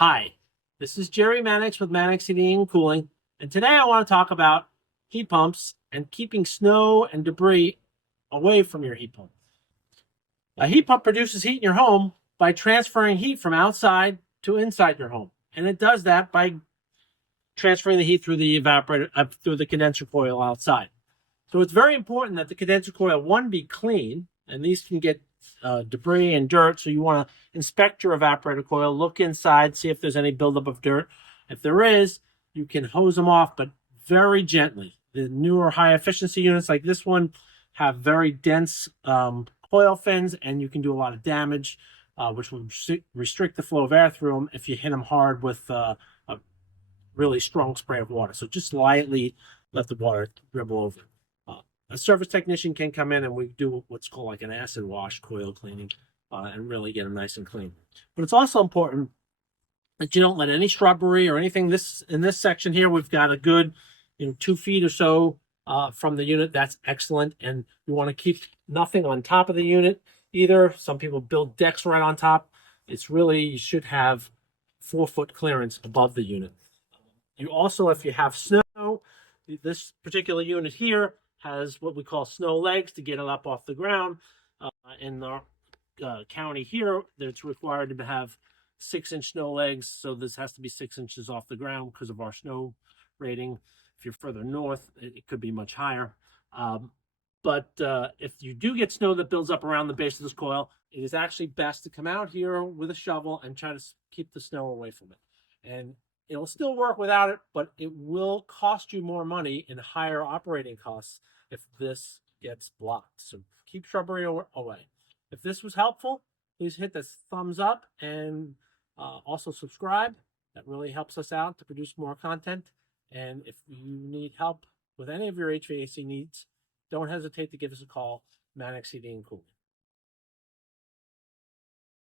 Hi, this is Jerry Mannix with Mannix Heating and Cooling, and today I want to talk about heat pumps and keeping snow and debris away from your heat pump. A heat pump produces heat in your home by transferring heat from outside to inside your home, and it does that by transferring the heat through the evaporator, through the condenser coil outside. So it's very important that the condenser coil, one, be clean, and these can get debris and dirt. So you want to inspect your evaporator coil, look inside, see if there's any buildup of dirt. If there is, you can hose them off, but very gently. The newer high efficiency units like this one have very dense coil fins, and you can do a lot of damage, which will restrict the flow of air through them if you hit them hard with a really strong spray of water. So just lightly let the water dribble over. A service technician can come in and we do what's called like an acid wash, coil cleaning, and really get them nice and clean. But it's also important that you don't let any shrubbery or anything. In this section here, we've got a good 2 feet or so from the unit. That's excellent. And you want to keep nothing on top of the unit either. Some people build decks right on top. It's really, you should have 4-foot clearance above the unit. You also, if you have snow, this particular unit here has what we call snow legs to get it up off the ground. In the county here, it's required to have 6-inch snow legs, so this has to be 6 inches off the ground because of our snow rating. If you're further north, it could be much higher. But if you do get snow that builds up around the base of this coil, it is actually best to come out here with a shovel and try to keep the snow away from it. And it'll still work without it, but it will cost you more money and higher operating costs if this gets blocked. So keep shrubbery away. If this was helpful, please hit the thumbs up and also subscribe. That really helps us out to produce more content. And if you need help with any of your HVAC needs, don't hesitate to give us a call, Mannix Heating and Cooling.